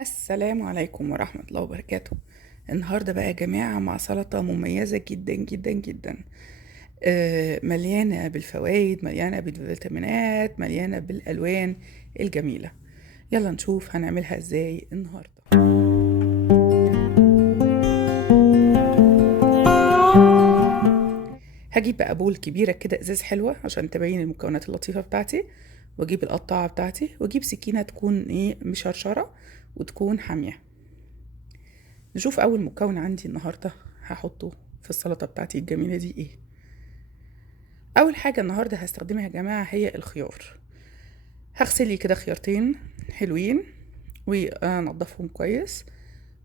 السلام عليكم ورحمة الله وبركاته. النهاردة بقى يا جماعة مع سلطة مميزة جدا جدا جدا. مليانة بالفوائد، مليانة بالفيتامينات، مليانة بالألوان الجميلة. يلا نشوف هنعملها ازاي النهاردة. هجيب بقى بول كبيرة كده ازاز حلوة عشان تبين المكونات اللطيفة بتاعتي، واجيب القطاعة بتاعتي، واجيب سكينة تكون مشرشرة وتكون حامية. نشوف اول مكون عندي النهارده هحطه في السلطه بتاعتي الجميله دي ايه. اول حاجه النهارده هستخدمها يا جماعه هي الخيار. هغسل لي كده خيارتين حلوين وانضفهم كويس،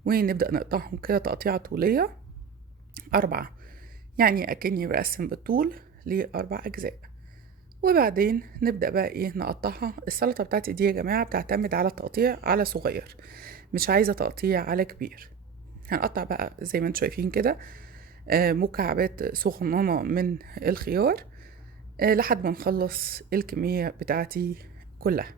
ونبدا نقطعهم كده تقطيعه طوليه 4، يعني اكني بقسم بالطول ل4 اجزاء. وبعدين نبدا بقى نقطعها. السلطه بتاعتي دي يا جماعه بتعتمد على تقطيع على صغير، مش عايزه تقطيع على كبير. هنقطع بقى زي ما انتم شايفين كده مكعبات صغننة من الخيار لحد ما نخلص الكمية بتاعتي كلها.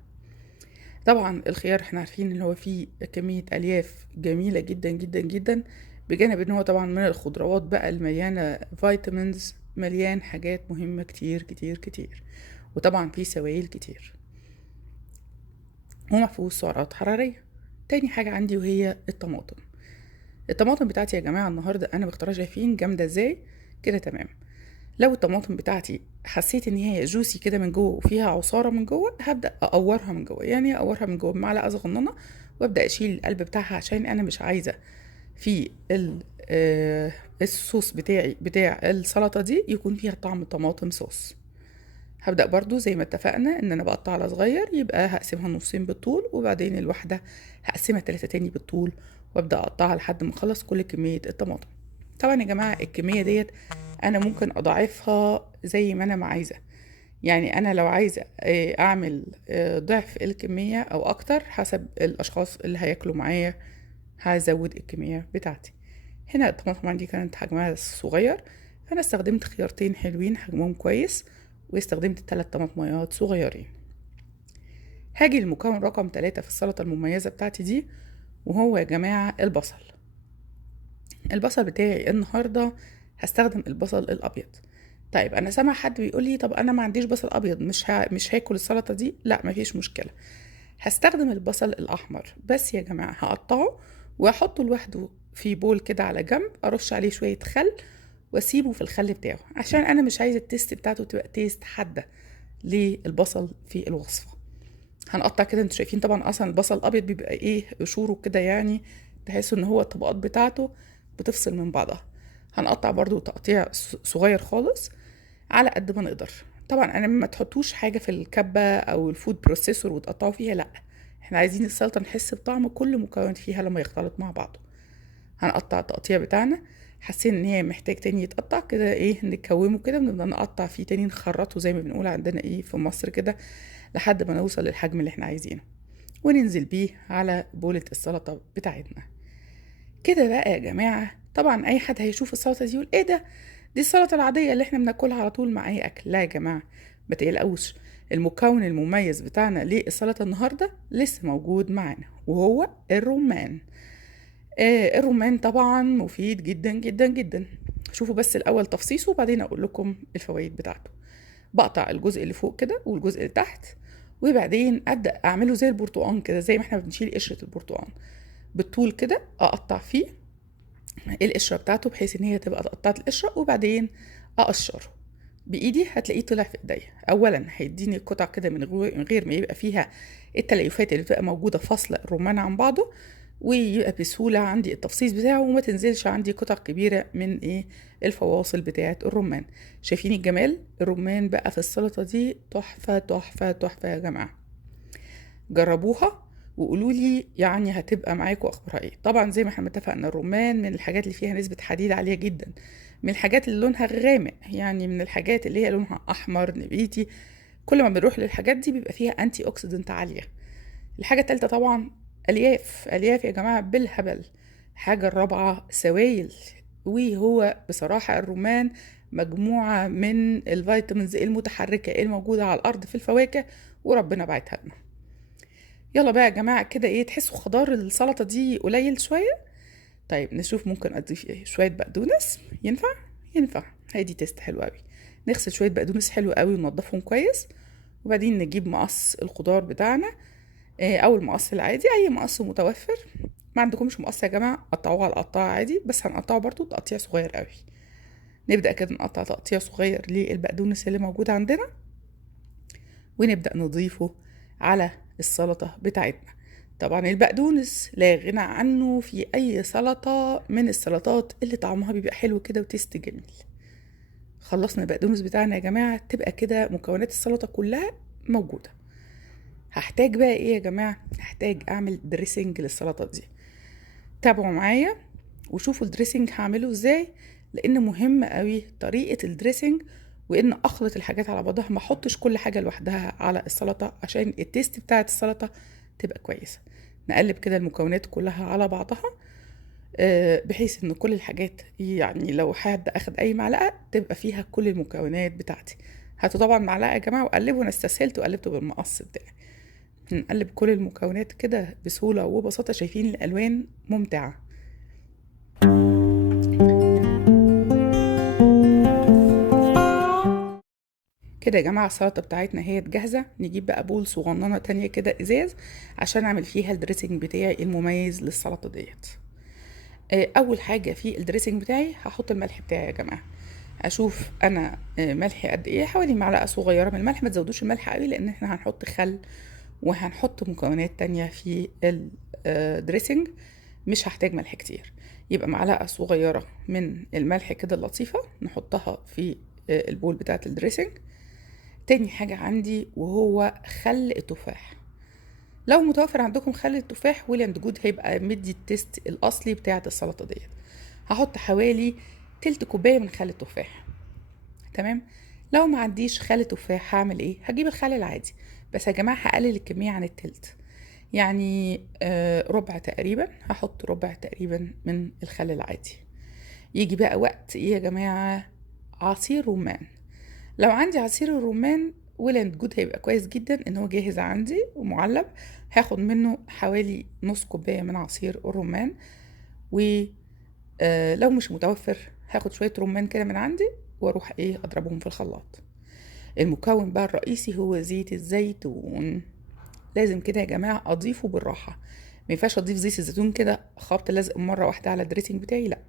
طبعا الخيار احنا عارفين ان هو فيه كمية الياف جميلة جدا جدا جدا، بجانب ان هو طبعا من الخضروات بقى المليانة فيتامينز، مليان حاجات مهمة كتير كتير كتير، وطبعا فيه سوائل كتير ومفيهوش سعرات حرارية. تاني حاجة عندي وهي الطماطم. الطماطم بتاعتي يا جماعة النهاردة انا مختارة، شايفين جامدة ازاي كده؟ تمام. لو الطماطم بتاعتي حسيت ان هي جوسي كده من جوه وفيها عصاره من جوه، هبدا اقورها من جوه، يعني اقورها من جوه بمعلقه صغننه، وابدا اشيل القلب بتاعها عشان انا مش عايزه في الصوص بتاعي بتاع السلطه دي يكون فيها طعم طماطم صوص. هبدا برضو زي ما اتفقنا ان انا بقطع على صغير، يبقى هقسمها نصين بالطول، وبعدين الواحده هقسمها 3 تاني بالطول، وابدا اقطعها لحد ما اخلص كل كميه الطماطم. طبعا يا جماعه الكميه ديت انا ممكن اضاعفها زي ما انا ما عايزه، يعني انا لو عايزه اعمل ضعف الكميه او اكتر حسب الاشخاص اللي هياكلوا معايا، هزود الكميه بتاعتي. هنا الطماطم عندي كانت حجمها صغير، فانا استخدمت خيارتين حلوين حجمهم كويس، واستخدمت 3 طماطميات صغيرين. هاجي المكون رقم 3 في السلطه المميزه بتاعتي دي، وهو يا جماعه البصل. البصل بتاعي النهارده هستخدم البصل الابيض. طيب انا سامع حد بيقول لي طب انا ما عنديش بصل ابيض، مش هاكل السلطه دي. لا مفيش مشكله، هستخدم البصل الاحمر بس يا جماعه. هقطعه واحطه لوحده في بول كده على جنب، ارش عليه شويه خل واسيبه في الخل بتاعه، عشان انا مش عايزه التيست بتاعته تبقى تيست حاده للبصل في الوصفه. هنقطع كده، انتوا شايفين طبعا اصلا البصل الابيض بيبقى قشوره كده، يعني تحسوا ان هو الطبقات بتاعته بتفصل من بعضها. هنقطع برضو تقطيع صغير خالص على قد ما نقدر. طبعا انا ما تحطوش حاجه في الكبه او الفود بروسيسور وتقطعوا فيها، لا، احنا عايزين السلطه نحس بطعم كل مكون فيها لما يختلط مع بعضه. هنقطع التقطيع بتاعنا، حاسين ان هي محتاج تاني يتقطع كده نكومه كده، بنبدا نقطع فيه تاني، نخرطه زي ما بنقول عندنا في مصر كده، لحد ما نوصل للحجم اللي احنا عايزينه، وننزل بيه على بولة السلطة بتاعتنا. كده بقى يا جماعة طبعا اي حد هيشوف السلطة دي يقول ايه ده، دي السلطة العادية اللي احنا بناكلها على طول مع اي اكل. لا يا جماعة، ما تقلقوش، المكون المميز بتاعنا للسلطة النهاردة لسه موجود معانا، وهو الرمان. الرمان طبعا مفيد جدا جدا جدا. شوفوا بس الاول تفصيصه وبعدين اقول لكم الفوائد بتاعته. بقطع الجزء اللي فوق كده والجزء اللي تحت، وبعدين ابدا اعمله زي البرتقان كده، زي ما احنا بنشيل قشره البرتقان بالطول كده، اقطع فيه القشره بتاعته بحيث ان هي تبقى تقطعت القشره، وبعدين اقشره بايدي. هتلاقيه طلع في ايديا. اولا هيديني قطع كده من غير ما يبقى فيها التليفات اللي بتبقى موجوده فاصله الرمان عن بعضه، ويبقى بسهوله عندي التفصيص بتاعه، وما تنزلش عندي قطع كبيره من الفواصل بتاعه الرمان. شايفين الجمال؟ الرمان بقى في السلطه دي تحفه تحفه تحفه يا جماعه. جربوها وقولوا لي يعني هتبقى معاكم اخبارها ايه. طبعا زي ما احنا اتفقنا الرمان من الحاجات اللي فيها نسبة حديد عالية جدا، من الحاجات اللي لونها غامق، يعني من الحاجات اللي هي لونها احمر نبيتي. كل ما بنروح للحاجات دي بيبقى فيها انتي اوكسيدنت عالية. الحاجة التالتة طبعا الياف، الياف يا جماعة بالهبل. الحاجة الرابعة سوائل، وهو بصراحة الرمان مجموعة من الفيتامينز المتحركة الموجودة على الأرض في الفواكه، وربنا بعتها لنا. يلا بقى يا جماعة كده ايه، تحسوا خضار السلطة دي قليل شوية؟ طيب نشوف ممكن اضيف ايه. شوية بقدونس ينفع؟ ينفع، هيدي تيست حلو قوي. نغسل شوية بقدونس حلو قوي وننضفهم كويس، وبعدين نجيب مقص الخضار بتاعنا، او المقص العادي، اي مقص متوفر. ما عندكمش مقص يا جماعة قطعوه على القطاعة عادي، بس هنقطعه برضو تقطيع صغير قوي. نبدأ كده نقطع تقطيع صغير للبقدونس اللي موجود عندنا، ونبدأ نضيفه على السلطة بتاعتنا. طبعا البقدونس لا غنى عنه في أي سلطة من السلطات اللي طعمها بيبقى حلو كده وتيست جميل. خلصنا البقدونس بتاعنا يا جماعة، تبقى كده مكونات السلطة كلها موجودة. هحتاج بقى ايه يا جماعة؟ هحتاج اعمل دريسنج للسلطة دي. تابعوا معايا وشوفوا الدريسنج هعمله ازاي، لان مهم قوي طريقة الدريسنج، وان اخلط الحاجات على بعضها، ما احطش كل حاجة لوحدها على السلطة عشان التيست بتاعت السلطة تبقى كويسة. نقلب كده المكونات كلها على بعضها، بحيث ان كل الحاجات يعني لو حد اخد اي معلقة تبقى فيها كل المكونات بتاعتي. هاتوا طبعا معلقة يا جماعة وقلبوا، انا استسهلت وقلبته بالمقص بتاعي. نقلب كل المكونات كده بسهولة وبساطة. شايفين الألوان ممتعة كده يا جماعة. السلطة بتاعتنا هي جاهزة. نجيب بقى بول صغننة تانية كده ازاز عشان اعمل فيها الدريسنج بتاعي المميز للسلطة ديت. اول حاجة في الدريسنج بتاعي هحط الملح بتاعي يا جماعة. اشوف انا ملحي قد ايه، حوالي معلقة صغيرة من الملح. ما تزودوش الملح قوي لان احنا هنحط خل وهنحط مكونات تانية في الدريسنج، مش هحتاج ملح كتير. يبقى معلقة صغيرة من الملح كده اللطيفة نحطها في البول بتاعة الدريسنج. تاني حاجة عندي وهو خل التفاح. لو متوفر عندكم خل التفاح ويلاند جود هيبقى مدي التيست الأصلي بتاعة السلطة ديت. هحط حوالي تلت كوباية من خل التفاح. تمام. لو ما عنديش خل تفاح هعمل ايه؟ هجيب الخل العادي، بس يا جماعة هقلل الكمية عن التلت. يعني ربع تقريبا، هحط ربع تقريبا من الخل العادي. يجي بقى وقت ايه يا جماعة؟ عصير رمان. لو عندي عصير الرمان ويلاند جود هيبقى كويس جدا، ان هو جاهز عندي ومعلب. هاخد منه حوالي نص كوباية من عصير الرمان، ولو مش متوفر هاخد شوية رمان كده من عندي واروح ايه اضربهم في الخلاط. المكون بقى الرئيسي هو زيت الزيتون. لازم كده يا جماعة اضيفه بالراحة. ما ينفعش اضيف زيت الزيتون كده خبط لازق مرة واحدة على الدريسنج بتاعي، لا،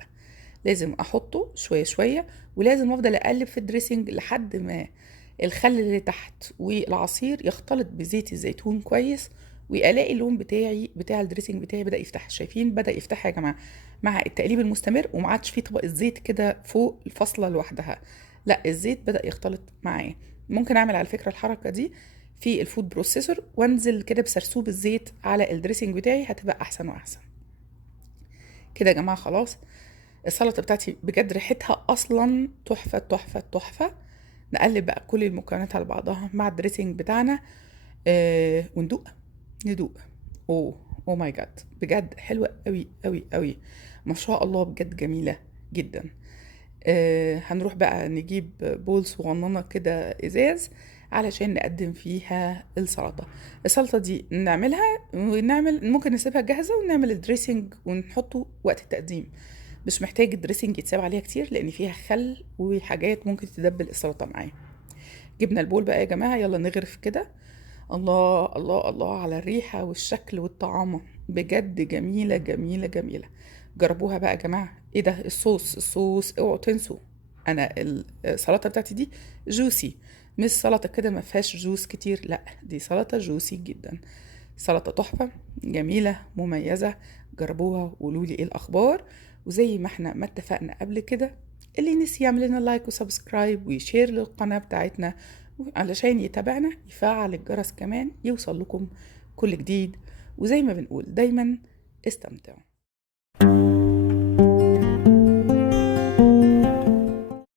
لازم احطه شوية شوية. ولازم افضل اقلب في الدريسنج لحد ما الخل اللي تحت والعصير يختلط بزيت الزيتون كويس، والاقي اللون بتاعي بتاع الدريسنج بتاعي بدأ يفتح. شايفين بدأ يفتح يا جماعة مع التقليب المستمر، وما عادش فيه طبقة زيت كده فوق الفاصلة لوحدها، لا، الزيت بدأ يختلط معاه. ممكن اعمل على فكرة الحركة دي في الفود بروسيسور وانزل كده بسرسوب الزيت على الدريسنج بتاعي، هتبقى احسن واحسن. كده يا جماعة خلاص. السلطة بتاعتي بجد ريحتها اصلا تحفة تحفة تحفة. نقلب بقى كل المكونات على بعضها مع الدريسنج بتاعنا، وندوق. ندوق. اوه، او ماي جاد، بجد حلوة قوي قوي قوي، ما شاء الله، بجد جميلة جدا. هنروح بقى نجيب بول صغننة كده ازاز علشان نقدم فيها السلطة. السلطة دي نعملها ونعمل، ممكن نسيبها جاهزة ونعمل الدريسنج ونحطه وقت التقديم. مش محتاج الدريسنج يتساب عليها كتير لان فيها خل وحاجات ممكن تدبل السلطة معايا. جبنا البول بقى يا جماعة، يلا نغرف كده. الله الله الله على الريحة والشكل والطعامة، بجد جميلة جميلة جميلة. جربوها بقى يا جماعة. ايه ده؟ الصوص اوعوا تنسوا. انا السلطة بتاعتي دي جوسي، مش سلطة كده ما فيهاش جوس كتير، لا، دي سلطة جوسي جدا. سلطة تحفة جميلة مميزة. جربوها وقولوا لي ايه الاخبار. وزي ما احنا ما اتفقنا قبل كده، اللي نسي يعمل لنا لايك وسبسكرايب ويشير للقناة بتاعتنا علشان يتابعنا، يفعل الجرس كمان يوصل لكم كل جديد. وزي ما بنقول دايما، استمتعوا.